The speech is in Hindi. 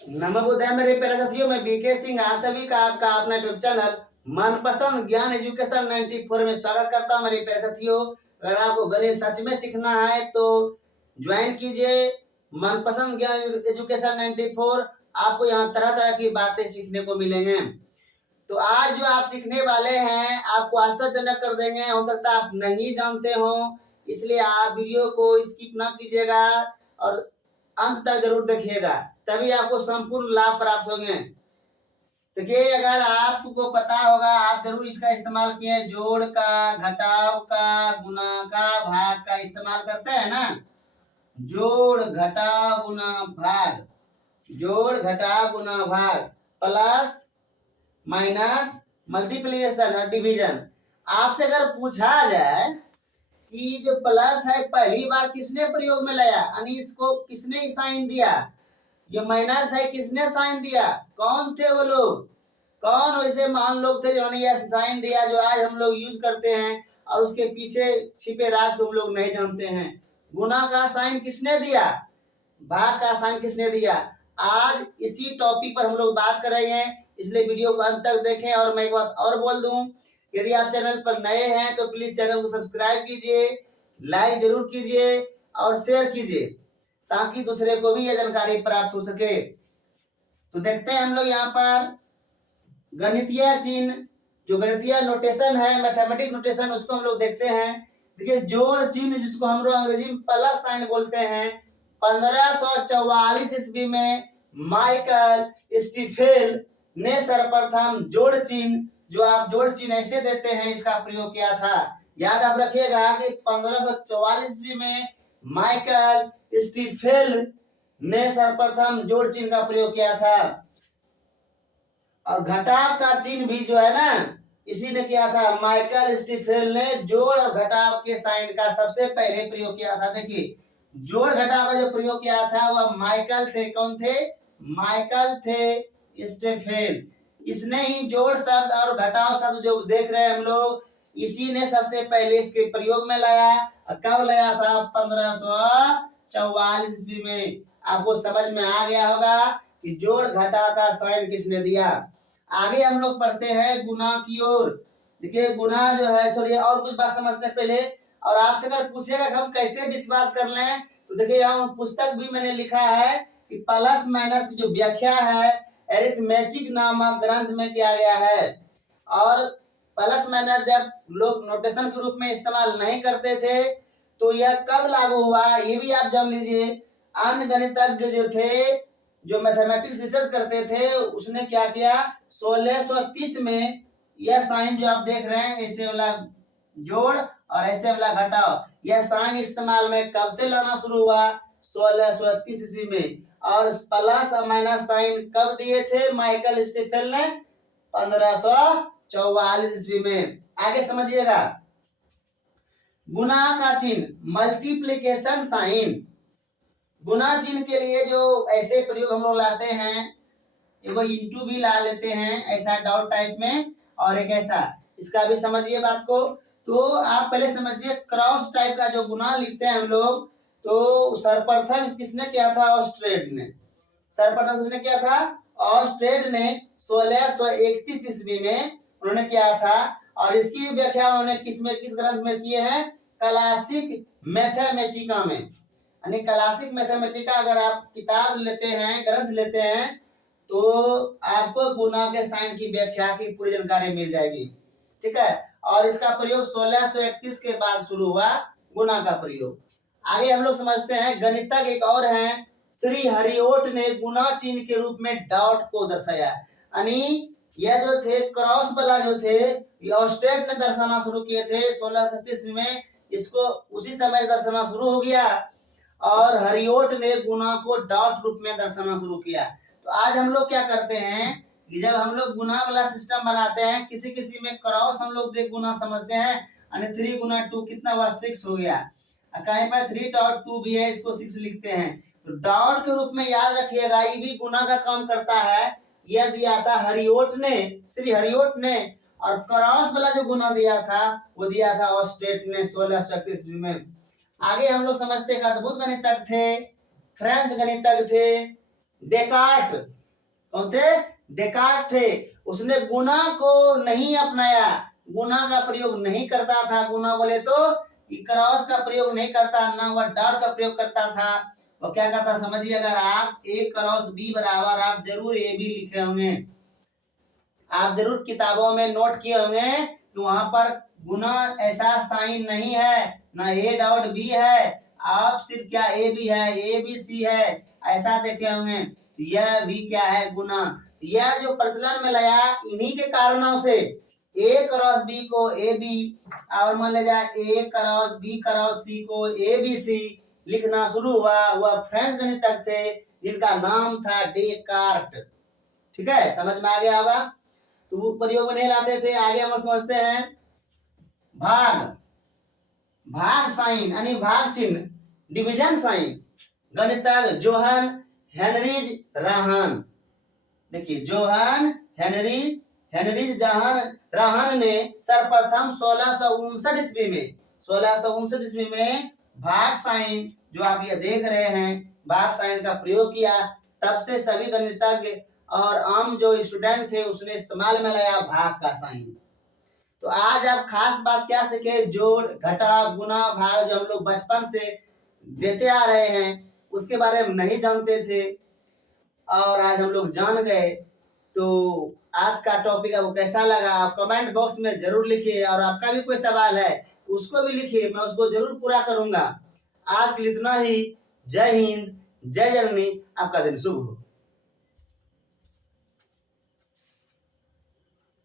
नमोदय मेरे प्यारे साथियों, मैं बीके सिंह आप सभी का आपका अपना यूट्यूब चैनल मनपसंद ज्ञान एजुकेशन 94 में स्वागत करता हूं। मेरे प्यारे साथियों, अगर आपको गणित सच में सीखना है तो ज्वाइन कीजिए मनपसंद ज्ञान एजुकेशन 94। आपको यहाँ तरह तरह की बातें सीखने को मिलेंगे। तो आज जो आप सीखने वाले हैं आपको आश्चर्यजनक कर देंगे। हो सकता है आप नहीं जानते हो, इसलिए आप वीडियो को स्किप ना कीजिएगा और अंत तक जरूर देखिएगा, तभी आपको संपूर्ण लाभ प्राप्त होंगे। देखिए, अगर आपको पता होगा आप जरूर इसका इस्तेमाल किए, जोड़ का, घटाव का, गुना का, भाग का इस्तेमाल करते हैं ना। जोड़ घटाव गुना भाग, जोड़ घटाव गुना भाग, प्लस माइनस मल्टीप्लिकेशन और डिवीजन। आपसे अगर पूछा जाए कि जो प्लस है पहली बार किसने प्रयोग में लाया, यानी इसको किसने साइन दिया, जो माइनस है किसने साइन दिया, कौन थे वो लोग, कौन वैसे महान लोग थे जिन्होंने यह साइन दिया जो आज हम लोग यूज करते हैं और उसके पीछे छिपे राज को हम लोग नहीं जानते हैं। गुना का साइन किसने दिया, भाग का साइन किसने दिया। आज इसी टॉपिक पर हम लोग बात करेंगे, इसलिए वीडियो को अंत तक देखें। और मैं एक बात और बोल दूं, यदि आप चैनल पर नए हैं तो प्लीज चैनल को सब्सक्राइब कीजिए, लाइक जरूर कीजिए और शेयर कीजिए ताकि दूसरे को भी यह जानकारी प्राप्त हो सके। तो देखते हैं हम लोग यहाँ पर गणितीय चिन्ह, जो गणितीय नोटेशन है, मैथमेटिक नोटेशन, उसको हम लोग देखते हैं। देखिए, जोड़ चिन्ह जिसको हम लोग अंग्रेजी में प्लस साइन बोलते हैं, 1544 ईस्वी में माइकल स्टीफेल ने सर्वप्रथम जोड़ चिन्ह, जो आप जोड़ चिन्ह ऐसे देते हैं, इसका प्रयोग किया था। याद आप रखिएगा कि 1544 ईस्वी में माइकल स्टीफेल ने सर्वप्रथम जोड़ चिन्ह का प्रयोग किया था। और घटाव का चिन्ह भी जो है ना, इसी ने किया था। माइकल स्टीफेल ने जोड़ और घटाव के साइन का सबसे पहले प्रयोग किया था। देखिए, जोड़ घटाव का जो प्रयोग किया था वह माइकल थे। कौन थे? माइकल थे स्टीफेल। इसने ही जोड़ शब्द और घटाव शब्द जो देख रहे हैं हम लोग, इसी ने सबसे पहले इसके प्रयोग में लाया। कब लाया था? 1544 ईस्वी में। आपको समझ में आ गया होगा कि जोड़ घटाव का साइन किसने दिया। आगे हम लोग पढ़ते हैं गुना की ओर। देखिए, गुना जो है, सॉरी, और कुछ बात समझते हैं पहले। और आपसे अगर पूछेगा कि हम कैसे विश्वास कर लें, तो देखिए यहाँ पुस्तक भी मैंने लिखा है कि प्लस माइनस की जो व्याख्या है एरिथमेटिक नामक ग्रंथ में किया गया है। और प्लस माइनस जब लोग नोटेशन के रूप में इस्तेमाल नहीं करते थे तो यह कब लागू हुआ, ये भी आप जान लीजिए। अन्य गणितज्ञ जो थे, जो मैथमेटिक्स रिसर्च करते थे, उसने क्या किया, 1630 में यह साइन जो आप देख रहे हैं, ऐसे वाला जोड़ और ऐसे वाला घटाव, यह साइन इस्तेमाल में कब से लाना शुरू हुआ? 1630 ईस्वी में। और प्लस और माइनस साइन कब दिए थे माइकल स्टीफेल ने? 1544 ईस्वी में। आगे समझिएगा, गुना का चिन्ह मल्टीप्लिकेशन साइन। गुना चिन्ह के लिए जो ऐसे प्रयोग हम लोग लाते हैं, एगो इंटू भी ला लेते हैं ऐसा डॉट टाइप में, और एक ऐसा, इसका भी समझिए बात को। तो आप पहले समझिए, क्रॉस टाइप का जो गुना लिखते हैं हम लोग, तो सर्वप्रथम किसने किया था? ऑस्ट्रेड ने। सर्वप्रथम किसने किया था? ऑस्ट्रेड ने 1631 ईस्वी में उन्होंने किया था। और इसकी व्याख्या उन्होंने किस ग्रंथ में किए हैं? क्लासिक मैथमेटिका में। यानी क्लासिक मैथमेटिका अगर आप किताब लेते हैं, ग्रंथ लेते हैं, तो आपको गुना के साइन की व्याख्या की पूरी जानकारी मिल जाएगी। ठीक है। और इसका प्रयोग 1631 के बाद शुरू हुआ गुना का प्रयोग। आगे हम लोग समझते हैं, गणितज्ञ एक और हैं, श्री हरिओट ने गुना चिन्ह के रूप में डॉट को दर्शाया। यानी यह जो थे क्रॉस वाला जो थे, ये ऑस्ट्रेड ने दर्शाना शुरू किए थे 1630 में। इसको उसी समय दर्शाना शुरू हो गया और हरिओट ने गुना को डॉट रूप में दर्शाना शुरू किया। तो आज हम लोग क्या करते हैं कि जब हम लोग गुना वाला सिस्टम बनाते हैं, किसी किसी में क्रॉस हम लोग देख गुना समझते हैं, यानी 3 गुना 2 कितना हुआ? 6 हो गया। कहीं पर 3.2 भी है, इसको 6 लिखते हैं। तो डॉट के रूप में याद रखिएगा, ये भी गुना का काम करता है। यह दिया था हरिओट ने, श्री हरिओट ने। और क्रॉस वाला जो गुना दिया था वो दिया था ऑस्ट्रेट ने 1631 में। आगे हम लोग समझते हैं, अद्भुत गणितज्ञ थे, फ्रेंच गणितज्ञ थे डेकार्ट। कौन थे? डेकार्ट थे। उसने गुना को नहीं अपनाया, गुना का प्रयोग नहीं करता था। गुना बोले तो क्रॉस का प्रयोग नहीं करता, ना वह डॉट का प्रयोग करता था। वो क्या करता समझिए, अगर आप ए क्रॉस बी बराबर, आप जरूर ए बी लिखे होंगे, आप जरूर किताबों में नोट किए होंगे कि वहां पर गुना ऐसा साइन नहीं है, ना ए डॉट बी है, आप सिर्फ क्या ए बी है, ए बी सी है, ऐसा देखे होंगे। यह भी क्या है? गुना। यह जो प्रचलन में लाया इन्हीं के कारणों से ए क्रॉस बी को ए बी, और मान लिया ए क्रॉस बी क्रॉस सी को ए बी सी लिखना शुरू हुआ। वह फ्रेंच गणितज्ञ थे जिनका नाम था डेकार्ट। ठीक है, समझ में आ गया होगा। तो वो प्रयोग नहीं लाते थे। आगे हम समझते हैं भाग। भाग साइन यानी भाग चिन्ह, डिवीजन साइन, गणितज्ञ जोहन हेनरीज राहन। देखिए जोहन हेनरीज राहन ने सर्वप्रथम 1659 ईस्वी में, 1659 ईस्वी में भाग साइन, जो आप ये देख रहे हैं, भाग साइन का प्रयोग किया। तब से सभी गणितज्ञ और आम जो स्टूडेंट थे उसने इस्तेमाल में लाया भाग का साइन। तो आज आप खास बात क्या सीखे? जोड़, घटा, गुना, भाग, जो हम लोग बचपन से देते आ रहे हैं उसके बारे में नहीं जानते थे और आज हम लोग जान गए। तो आज का टॉपिक आपको कैसा लगा आप कमेंट बॉक्स में जरूर लिखिए, और आपका भी कोई सवाल है तो उसको भी लिखिए, मैं उसको जरूर पूरा करूंगा। आज के लिए इतना ही। जय हिंद, जय जननी, आपका दिन शुभ हो।